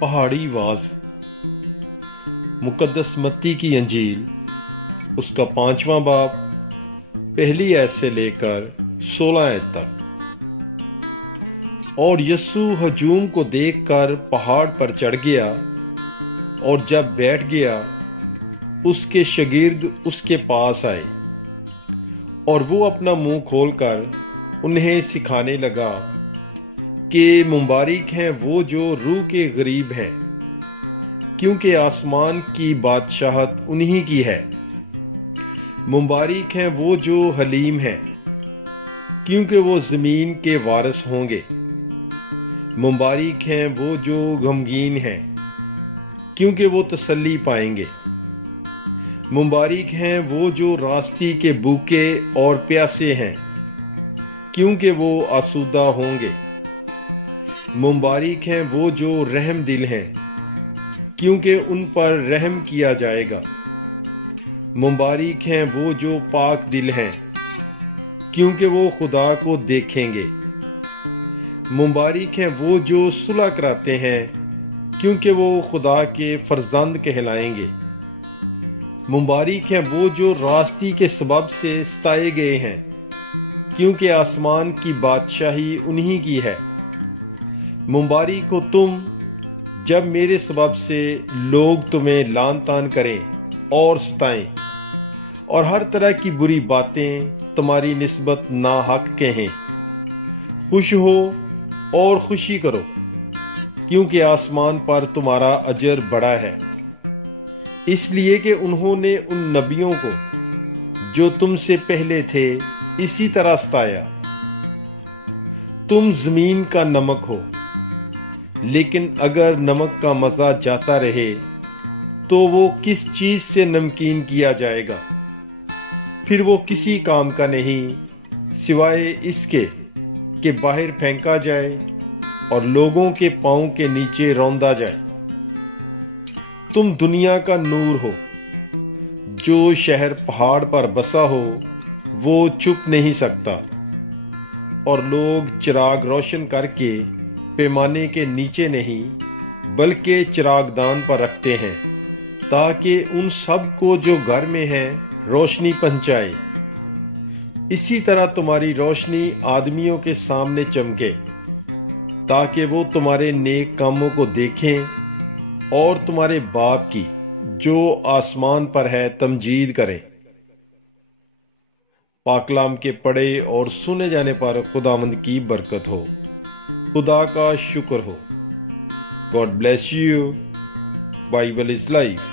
پہاڑی واز مقدس متی کی انجیل اس کا 5واں باب پہلی آیت سے لے کر 16 آیت تک۔ اور یسوع ہجوم کو دیکھ کر پہاڑ پر چڑھ گیا، اور جب بیٹھ گیا اس کے شاگرد اس کے پاس آئے، اور وہ اپنا منہ کھول کر انہیں سکھانے لگا کہ مبارک ہیں وہ جو روح کے غریب ہیں، کیونکہ آسمان کی بادشاہت انہی کی ہے۔ مبارک ہیں وہ جو حلیم ہیں، کیونکہ وہ زمین کے وارث ہوں گے۔ مبارک ہیں وہ جو غمگین ہیں، کیونکہ وہ تسلی پائیں گے۔ مبارک ہیں وہ جو راستی کے بھوکے اور پیاسے ہیں، کیونکہ وہ آسودہ ہوں گے۔ مبارک ہیں وہ جو رحم دل ہیں، کیونکہ ان پر رحم کیا جائے گا۔ مبارک ہیں وہ جو پاک دل ہیں، کیونکہ وہ خدا کو دیکھیں گے۔ مبارک ہیں وہ جو صلح کراتے ہیں، کیونکہ وہ خدا کے فرزند کہلائیں گے۔ مبارک ہیں وہ جو راستی کے سبب سے ستائے گئے ہیں، کیونکہ آسمان کی بادشاہی انہی کی ہے۔ مبارک ہو تم جب میرے سبب سے لوگ تمہیں لعن طعن کریں اور ستائیں، اور ہر طرح کی بری باتیں تمہاری نسبت ناحق کہیں۔ خوش ہو اور خوشی کرو، کیونکہ آسمان پر تمہارا اجر بڑا ہے، اس لیے کہ انہوں نے ان نبیوں کو جو تم سے پہلے تھے اسی طرح ستایا۔ تم زمین کا نمک ہو، لیکن اگر نمک کا مزہ جاتا رہے تو وہ کس چیز سے نمکین کیا جائے گا؟ پھر وہ کسی کام کا نہیں سوائے اس کے کہ باہر پھینکا جائے اور لوگوں کے پاؤں کے نیچے روندا جائے۔ تم دنیا کا نور ہو۔ جو شہر پہاڑ پر بسا ہو وہ چھپ نہیں سکتا، اور لوگ چراغ روشن کر کے پیمانے کے نیچے نہیں بلکہ چراغ دان پر رکھتے ہیں، تاکہ ان سب کو جو گھر میں ہیں روشنی پہنچائے۔ اسی طرح تمہاری روشنی آدمیوں کے سامنے چمکے، تاکہ وہ تمہارے نیک کاموں کو دیکھیں اور تمہارے باپ کی جو آسمان پر ہے تمجید کریں۔ پاک کلام کے پڑھے اور سنے جانے پر خداوند کی برکت ہو۔ خدا کا شکر ہو۔ God bless you. Bible is life.